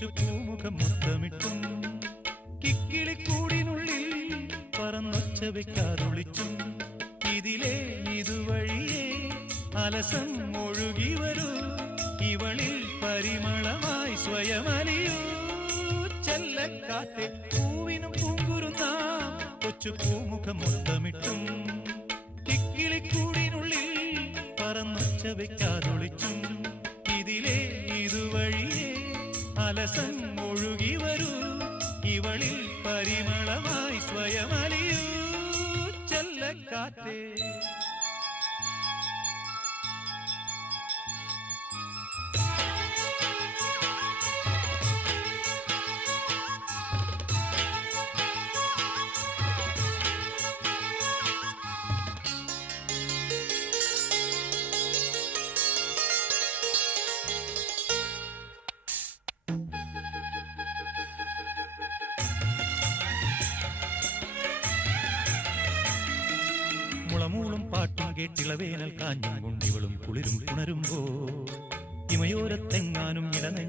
കൊച്ചു പൂമുഖം മുത്തമിട്ടും കിക്കിളിക്കൂടിനുള്ളിൽ പറന്നൊച്ച വെക്കാതൊളിച്ചും ഇതിലേ ഇതുവഴിയേ അലസം ഒഴുകി വരൂ ഇവളിൽ പരിമളമായി സ്വയമലിയൂ ചെല്ലക്കാറ്റെ പൂവിനും പൂങ്കുരുന്ന കൊച്ചു പൂമുഖം മുത്തമിട്ടും കിക്കിളിക്കൂടിനുള്ളിൽ പറന്നൊച്ച വെക്കാതൊളിച്ചും ഇതിലേ ഇതുവഴിയേ അലസം ഒഴുകി വരൂ ഇവളിൽ പരിമളമായി സ്വയമലിയൂ ചെല്ലക്കാറ്റേ മുളമൂളും പാട്ടും കേട്ടിളവേനൽ കാഞ്ഞും കൊണ്ടിവളും കുളിരും പുണരുമ്പോ ഇമയോരത്തെങ്ങാനും ഇടനെ